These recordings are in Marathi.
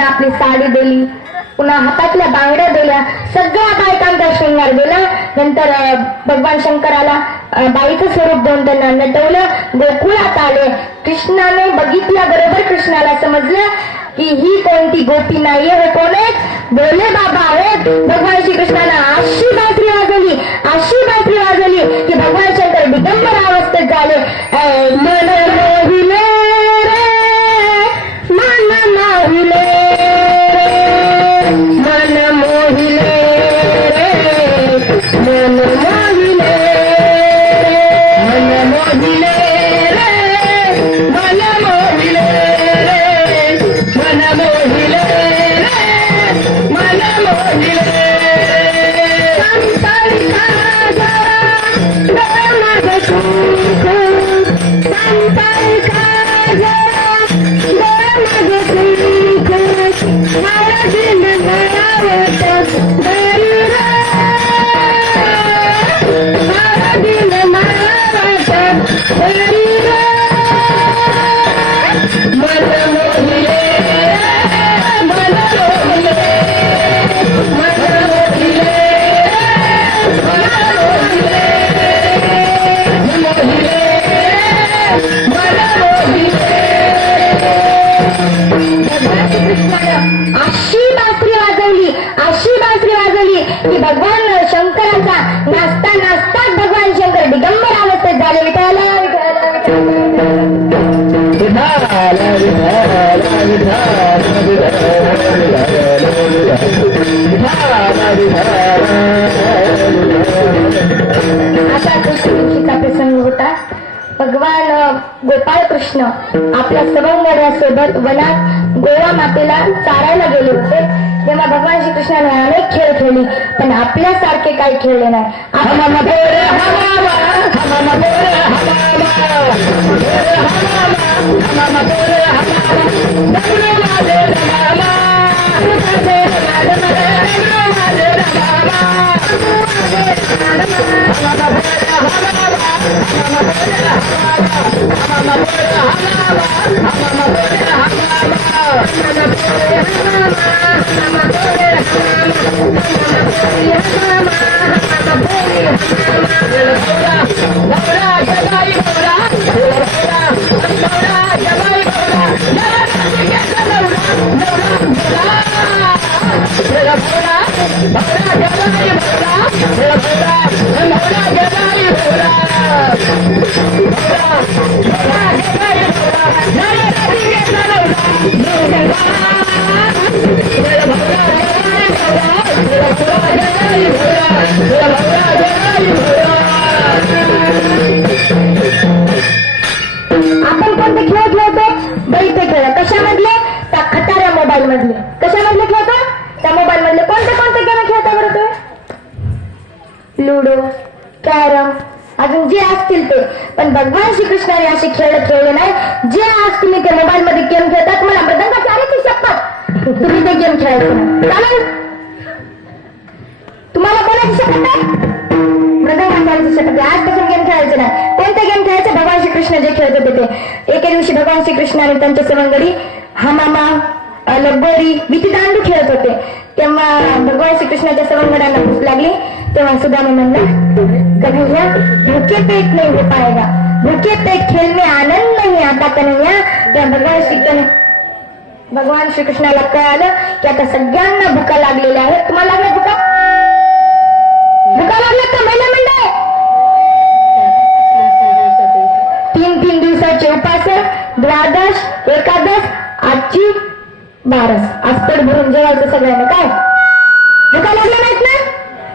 देवीने आपली साडी दिली, पुन्हा हातातल्या बांगड्या दिल्या, सगळ्या बायकांचा शृंगार दिला. नंतर भगवान शंकराला बाईचं स्वरूप देऊन त्यांना नटवलं, गोकुळात आले. कृष्णाने बघितल्याबरोबर कृष्णाला समजलं की ही कोणती गोपी नाहीये, हे कोण आहेत? भोले बाबा आहेत. भगवान श्रीकृष्णाला अशी बासरी वाजवली, अशी बासरी वाजवली की भगवान शंकर दिगंबर अवस्थेत झाले. मन मोहिले रे, मन मोहिले, मन मोहिले रे, मन मोहिले, मन मोहिले रे, मन मोहिले रे, मन मोहिले रे, मन मोहिले. की भगवान शंकराचा नाचता नाचता भगवान शंकर दिगंबर अवस्थेत झाले. विठाला असा कृष्णा प्रसंग होता. भगवान गोपाळ कृष्ण आपल्या सवंगड्यासोबत वनात गोवा मातेला चारायला गेले होते. तेव्हा भगवान श्रीकृष्णाने अनेक खेळ खेळले, पण आपल्यासारखे काही खेळले नाही. आपण कोणते खेळ खेळतो? बैठे खेळ. कशामधले? त्या खटाऱ्या मोबाईल मधले. कशामधले खेळतो? त्या मोबाईल मधले. कोणते कोणते गेम खेळता बरं तुम्ही? लुडो, कॅरम, अजून जे असतील ते. पण भगवान श्रीकृष्णाने असे खेळ खेळले नाही. जे आज तुम्ही ते मोबाईल मध्ये गेम खेळतात, मला मृदंगाची आली शपथ तुम्ही ते गेम खेळायचं चालेल? तुम्हाला कोणाची शपथ आहे? मृदंगाची शपथ आहे. आजपासून गेम खेळायचे नाही. कोणते गेम खेळायचे? भगवान श्रीकृष्ण जे खेळत होते ते. एके दिवशी भगवान श्रीकृष्णाने त्यांच्या सवंगडी हमामा, लगोरी, विटीदांडू खेळत होते. तेव्हा भगवान श्रीकृष्णाच्या सवंगड्यांना भूक लागली. तेव्हा सुदामा म्हणला, कन्हैया भूखे पेट नहीं हो पाएगा, भूखे पेट खेल में आनंद नहीं आता कन्हैया. त्या भगवान श्रीकृष्णाला कळालं की आता सगळ्यांना भुका लागलेल्या आहेत. तुम्हाला लागल्या भुका? भुका लागल्या का महिला मंडळ? 3 दिवसाचे उपास, द्वादश, एकादश, आजची बारस. आज पेट भरून जेवायचं सगळ्यांना. काय भुका लागल्या नाहीत ना?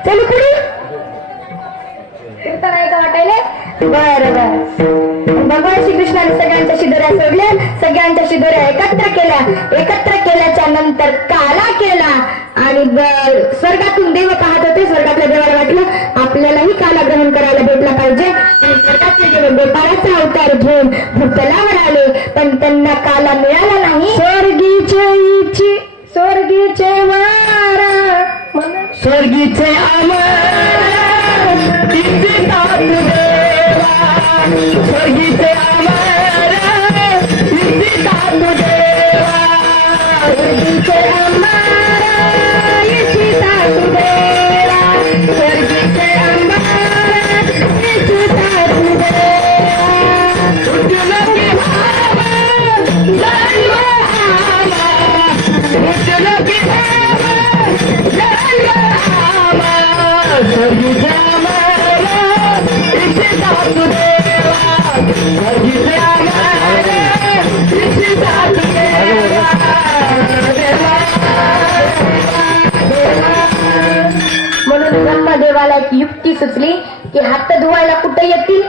चल पुढे कीर्तन आहे का वाटायला? बरं. भगवान श्रीकृष्णाने सगळ्यांच्या शिदोऱ्या सोडल्या, सगळ्यांच्या शिदोऱ्या एकत्र केल्या. एकत्र केल्याच्या नंतर काला केला आणि स्वर्गातून देव पाहत होते. स्वर्गातल्या देवाला वाटलं आपल्यालाही काला ग्रहण करायला भेटला पाहिजे आणि स्वर्गातले देव गोपाळाचा अवतार घेऊन भूतलावर आले, पण त्यांना काला मिळाला नाही. स्वर्गीचे वारा, स्वर्गीचे अमर स्वर्गीचे अमर देवा, स्वर्गीचे सुचली की हात धुवायला कुठे येतील?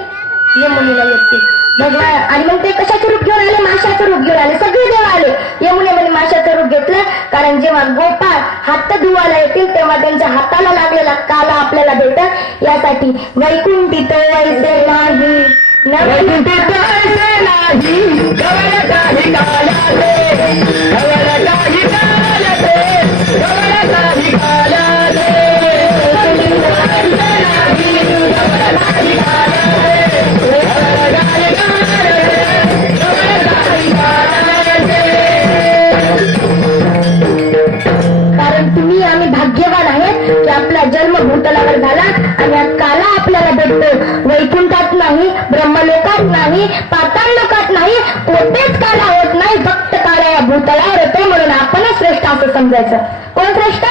यमुनेला येतील. भगवान आणि मग ते कशाचं रूप घेऊन आले? माशाचं रूप घेऊन आले. सगळे देव आले. यमुनेमध्ये माशाचं रूप घेतलं, कारण जेव्हा गोपाळ हात धुवायला येतील तेव्हा त्यांच्या हाताला लागलेला काला आपल्याला भेटत, यासाठी वैकुंठित वैसे नाही कारण तुम्ही आम्ही भाग्यवान आहेत की आपला जन्म भूतलावर झाला आणि हा काला आपल्याला भेटतो. वैकुंठात नाही, ब्रह्मलोकात नाही, पाताळ लोकात नाही, कोणतेच काला होत नाही, फक्त काला या भूतलावर होतो. म्हणून आपणच श्रेष्ठ असं समजायचं. कोण श्रेष्ठ?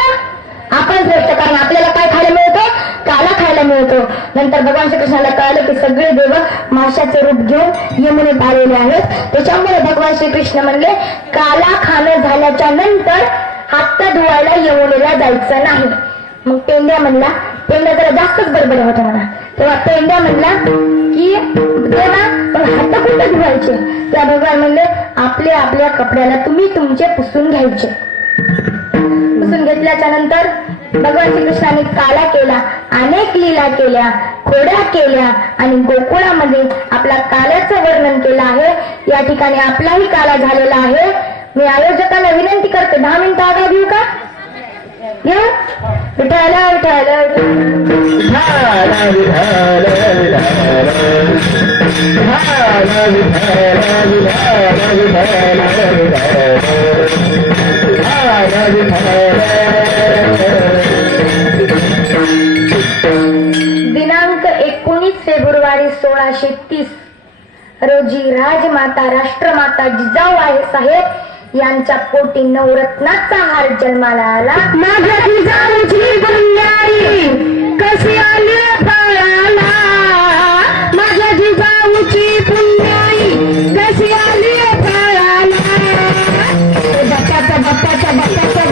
आपण श्रेष्ठ, कारण आपल्याला काय खायला मिळतं? काला खायला मिळतो. नंतर भगवान श्रीकृष्णाला कळालं की सगळे देव माशाचे रूप घेऊन यमुनेत आलेले आहेत. त्याच्यामुळे भगवान श्रीकृष्ण म्हणले काला खाणं झाल्याच्या नंतर हात धुवायला यमुनेला जायचं नाही. मग पेंड्या म्हणला, पेंड्या जरा जास्तच बडबड होता म्हणा. तेव्हा पेंड्या म्हणला की देवा पण हात कुठे धुवायचे? त्या भगवान म्हणले आपले आपल्या कपड्याला तुम्ही तुमचे पुसून घ्यायचे. पुसून घेतल्याच्या नंतर भगवान श्रीकृष्णाने काला केला, अनेक लीला केल्या, खोड्या केल्या आणि गोकुळामध्ये आपला काल्याचं वर्णन केलं आहे. या ठिकाणी आपलाही काला झालेला आहे. मी आयोजकाला विनंती करते 10 मिनिटं आगा घेऊ का? घेऊ? विठाला विठाला दिनांक 19 फेब्रुवारी 1630 रोजी राजमाता राष्ट्रमाता जिजाऊ साहेब यांच्या पोटी नवरत्नाचा हार जन्माला आला. माझ्या जिजाऊची पुण्याई कशी आली फळाला, माझ्या जिजाऊची पुण्याई कशी आली फळाला. बट्ट्याचा बट्ट्याचा बट्ट्याचा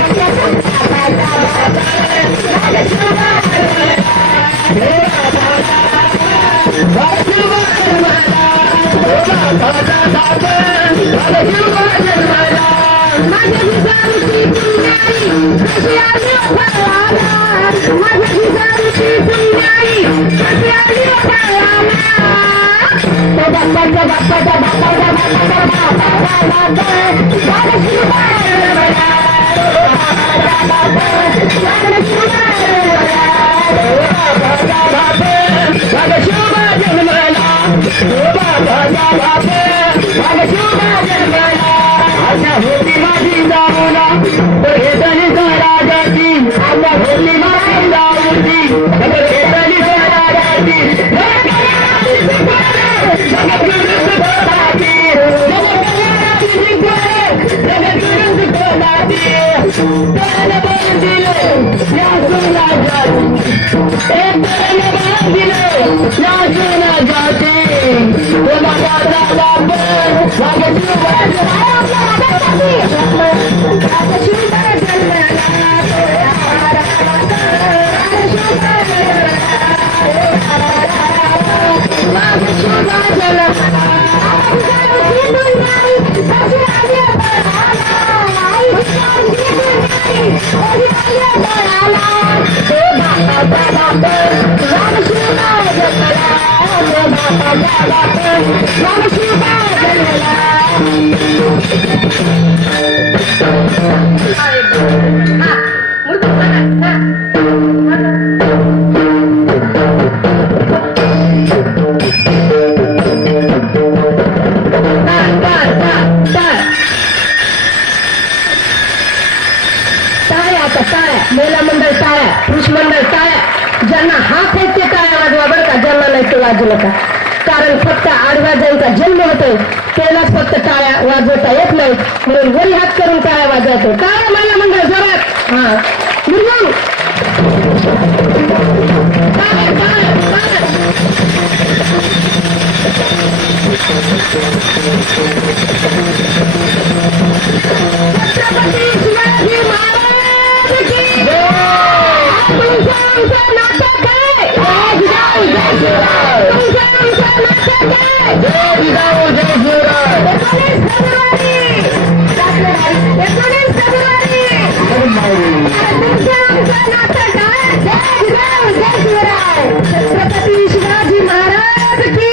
महिला मंडळ टाळ्या, पुरुष मंडळ टाळ्या. ज्यांना हात आहेत ते टाळ्या वाजवा बरं का, ज्यांना नाही ते वाजू नका. कारण फक्त आडव्या ज्यांचा जन्म होतोय त्यालाच फक्त टाळ्या वाजवता येत नाही, म्हणून वरी हात करून टाळ्या वाजवतो. टाळ्या महिला मंडळ जोरात. हा मुरगुण टाळ्या टाळ्या टाळ्या. छत्रपती शिवाजी महाराज की जय. नाटक आहे छत्रपती शिवाजी महाराज की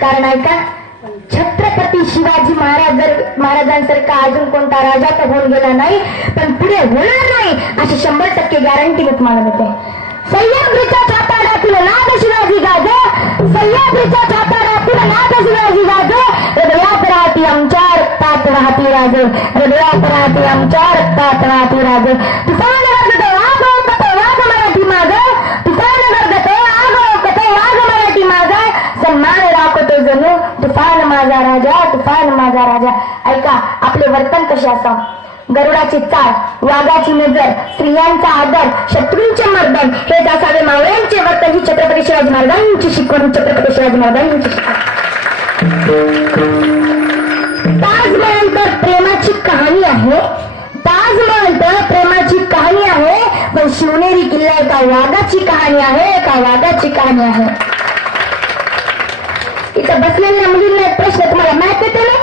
कारण ऐका, छत्रपती शिवाजी महाराजांसारखा अजून कोणता राजा तर होऊन गेला नाही, पण पुढे होणार नाही अशी 100% गॅरंटी मी तुम्हाला देते. सह्याद्रीच्या छाताडातून नाद शिवाजी गाजो, सह्याद्रीच्या छाताडातून नाद शिवाजी गाजो, हृदयात राहती आमच्या रक्तात राहती राज, हृदयात राहती आमच्या रक्तात राहती राज. तुफान गर्जतो आगो कतो वाघ मराठी माग, तुफान गर्जतो आगो कतो वाघ मराठी माग, सन्मान राखतो जणू तुफान माझा राजा, तुफान माझा राजा. ऐका, आपले वर्तन कसे असावं? गरुडाची चाल, वाघाची नजर, स्त्रियांचा आदर, शत्रूंचे मर्दन, हे असावे मावळ्यांचे वर्तन. ही छत्रपती शिवाजी महाराजांची शिकवण, छत्रपती शिवाजी महाराजांची शिकवण. ताजमहल तर प्रेमाची कहाणी आहे, ताजमहल तर प्रेमाची कहाणी आहे, पण शिवनेरी किल्ला एका वाघाची कहाणी आहे, एका वाघाची कहाणी आहे. इथं बसलेल्या मुलींना एक प्रश्न, तुम्हाला मॅथ येते ना?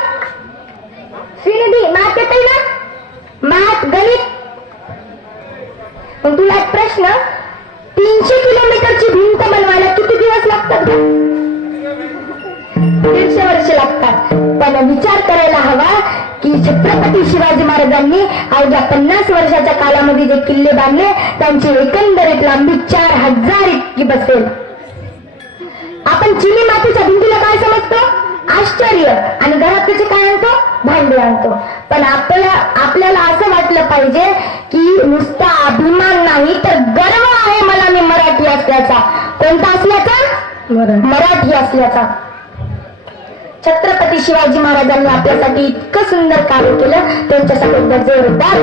श्रीनिधी, मॅथ येते ना? मॅथ, गणित. पण तुला एक प्रश्न, 300 किलोमीटरची भिंत बनवायला किती दिवस लागतात? 150 वर्ष लागतात. पण विचार करायला हवा की छत्रपती शिवाजी महाराजांनी अवघ्या 50 वर्षाच्या कालामध्ये जे किल्ले बांधले, त्यांची एकंदरीत लांबी 4000 इतकी बसेल. आपण चिनी मातीच्या भिंतीला काय समजतो? आश्चर्य. आणि घरात त्याचे काय आणतो? भांडे आणतो. पण आपल्याला असं वाटलं पाहिजे की नुसता अभिमान नाही तर गर्व आहे मला मी मराठी असल्याचा. कोणता असल्याचा? मराठी असल्याचा. छत्रपती शिवाजी महाराजांनी आपल्यासाठी इतकं सुंदर कार्य केलं, त्यांच्यासाठी जोरदार.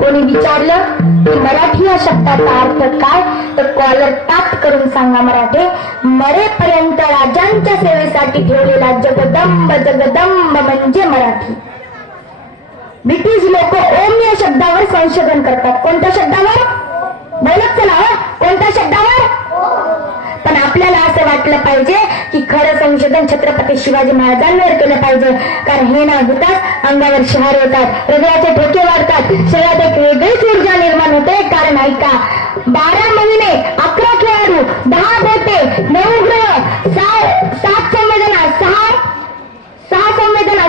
कोणी विचारलं की मराठी या शब्दाचा अर्थ काय, तर कॉलर टाप करून सांगा मराठी. मरेपर्यंत राजांच्या सेवेसाठी ठेवलेला जगदंब, जगदंब म्हणजे मराठी. ब्रिटिश लोक ओम या शब्दावर संशोधन करतात. कोणत्या शब्दावर? बोलत चला, कोणत्या शब्दावर? पण आपल्याला असं वाटलं पाहिजे की खरं संशोधन छत्रपती शिवाजी महाराजांवर केलं पाहिजे. कारण हे नाव घेताच अंगावर शहार येतात, हृदयाचे ठोके वाढतात, शरीरात एक वेगळीच ऊर्जा निर्माण होते. कारण ऐका, 12 महिने, 11 खेळाडू, 10 बोटे, 9 ग्रह, 7 संवेदना, 6 संवेदना,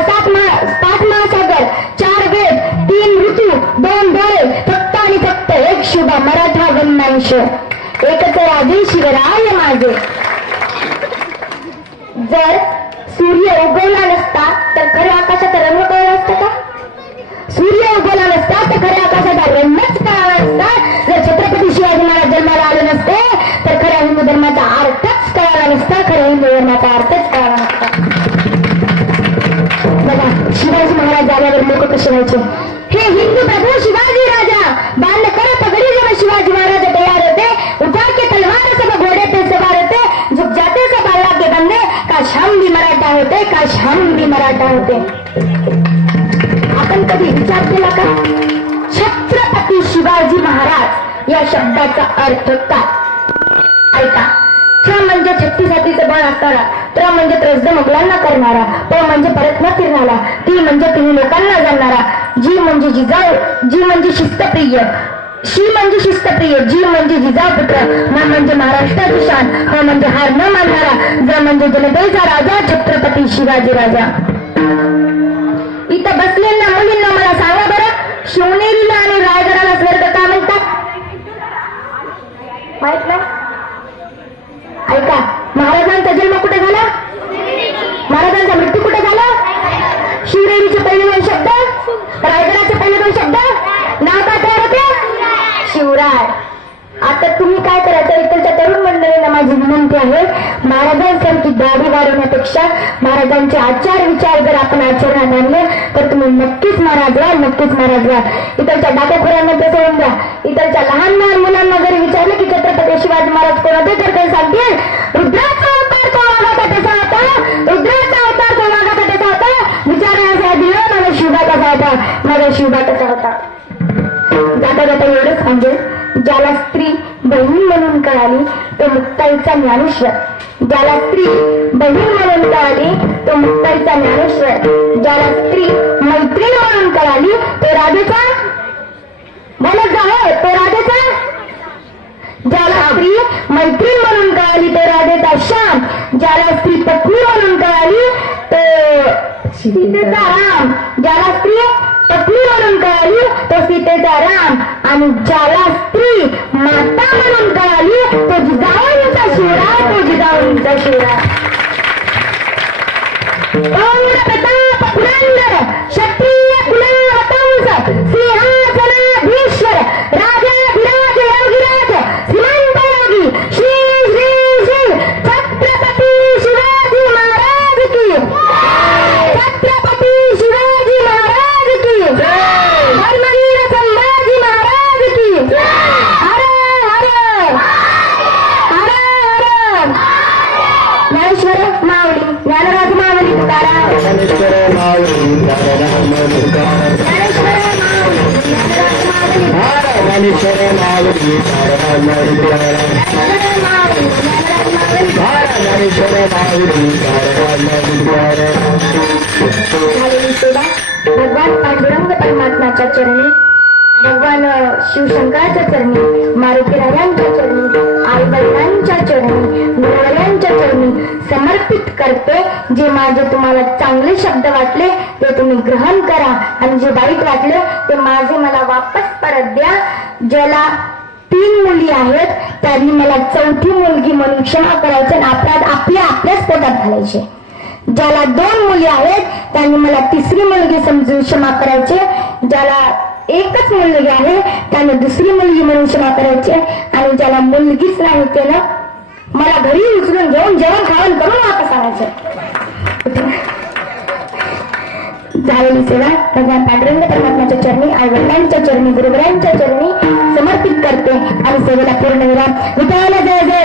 5 महासागर, 4 वेद, 3 ऋतू, 2 डोळे, फक्त आणि फक्त एक शुभ मराठा वंशांश, एकच राजे शिवराय माझे. जर सूर्य उगवला नसता तर खऱ्या आकाशाचा रंग कळला असता का? सूर्य उगवला नसता तर खऱ्या आकाशाचा रंगच कळला नसता. जर छत्रपती शिवाजी महाराज जन्माला आले नसते तर खऱ्या हिंदू धर्माचा अर्थच कळला नसता. खऱ्या हिंदू धर्माचा अर्थच कळला नसता. बघा शिवाजी महाराज झाल्यावर लोक कसे व्हायचे. हे हिंदू प्रभू शिवाजी राजा बांध कर पगड़ी जब शिवाजी महाराज तैयार होते, उठा के तलवार सब घोड़े पे सवार होते, झुक जाते सब अल्लाह के बंदे, काश हम भी मराठा होते, काश हम भी मराठा होते. आपण कधी विचार केला का छत्रपती शिवाजी महाराज या शब्दाचा अर्थ काय? ऐका. छ म्हणजे छत्तीसातीचं बळ असणारा, त्र म्हणजे त्रस्त मुघलांना करणारा, प म्हणजे परत न फिरणारा, ती म्हणजे तिन्ही लोकांना जाणणारा, जी म्हणजे जिजाऊ, जी म्हणजे शिस्तप्रिय, शी म्हणजे शिस्तप्रिय, जी म्हणजे जिजाऊपुत्र, म म्हणजे महाराष्ट्राची शान, ह म्हणजे हार न मानणारा, ज म्हणजे जनतेचा राजा छत्रपती शिवाजी राजा. इथं बसलेल्या मुलींना मला सांगा बरं, शिवनेरीला आणि रायगडाला स्वर्ग का म्हणतात? माहित नाही? ऐका. महाराजांचा जन्म कुठे झाला? महाराजांचा मृत्यू कुठे झाला? शिवनेरीचे पहिले दोन शब्द, रायगडाचे पहिले दोन शब्द नाव काय तयार होते? शिवराय. आता तुम्ही काय करायचं, इकडच्या तरुण मंडळींना माझी विनंती आहे, महाराजांसारखी दाढी वाढवण्यापेक्षा महाराजांचे आचार विचार जर आपण आचरणात आणले तर तुम्ही नक्कीच महाराज व्हा, नक्कीच महाराज व्हा. इकडच्या डाकाखोरांमध्ये सोडून द्या. इकडच्या लहान लहान मुलांना जरी विचारले की छत्रपती शिवाजी महाराज कोण होते तर ते सांगतील रुद्राचा अवतार तो वाघाचा कसा होता, रुद्राचा अवतार तो वाघाचा कसा होता, विचारण्याचा दिलं माझा शिवबा कसा होता, माझा शिवबा कसा होता. जाता जाता एवढंच सांगेल, ज्याला स्त्री बहीण म्हणून कळाली तो मुक्ताईचा ज्ञानेश्वर, ज्याला स्त्री बहीण म्हणून कळाली तो मुक्ताईचा ज्ञानेश्वर, ज्याला स्त्री मैत्रीण म्हणून कळाली तो राधेचा बोलत आहे, तो राधेचा, ज्याला स्त्री मैत्रीण म्हणून कळाली तो राधेचा श्याम, ज्याला स्त्री पत्नी म्हणून कळाली तो सीतेचा राम, ज्याला स्त्री पत्नी म्हणून कळाली तो सीतेचा राम, आणि ज्याला स्त्री माता म्हणून कळाली तो जिजाऊंचा शिवराय, तो जिजाऊंचा शिवराय. प्रताप पुरंदर क्षत्रिय कुलवंश सिंहासनाधीश्वर राजाधिराज योगीराज श्रीमंत योगी श्री श्री श्री छत्रपती शिवाजी महाराज की, छत्रपती शिवाजी महाराज की, धर्मवीर संभाजी महाराज की, हर हर हर हर. ज्ञानेश्वर माऊली, ज्ञानराज माऊली तुकाराम, ज्ञानेश्वर माऊली, ज्ञानराज माऊली तुकाराम, ज्ञानेश्वर माऊली, ज्ञानराज माऊली, ज्ञानेश्वर माऊली, ज्ञानराज माऊली तुकाराम, ज्ञानेश्वर माऊली, ज्ञानराज माऊली, ज्ञानेश्वर माऊली, ज्ञानराज माऊली तुकाराम. झालेली सेवा भगवान पांडुरंग परमात्माच्या चरणी, भगवान शिवशंकराच्या चरणी, मारुतीरायांच्या चरणी, आई वडिलांच्या चरणी, गुरुवर्यांच्या चरणी समर्पित करते. जे माझे तुम्हाला चांगले शब्द वाटले ते तुम्ही ग्रहण करा, आणि जे वाईट वाटले ते माझे मला वापस परत द्या. ज्याला 3 मुली आहेत त्यांनी मला 4थी मुलगी म्हणून क्षमा करायचे आणि अपराध आपल्याच पोटात घालायचे. ज्याला 2 मुली आहेत त्यांनी मला 3री मुलगी समजून क्षमा करायचे. ज्याला एकच मुलगी आहे त्याने 2री मुलगी म्हणून क्षमा करायचे, आणि ज्याला मुलगीच नाही त्यानं मला घरी उचलून घेऊन जेवण खावण करून वापस आणायचं. झालेली सेवा भगवान पांडुरंग परमात्म्याच्या चरणी, आई वडिलांच्या चरणी, गुरुवरांच्या चरणी समर्पित करते आणि सेवेला पूर्ण विराम. विठ्ठल जय जय.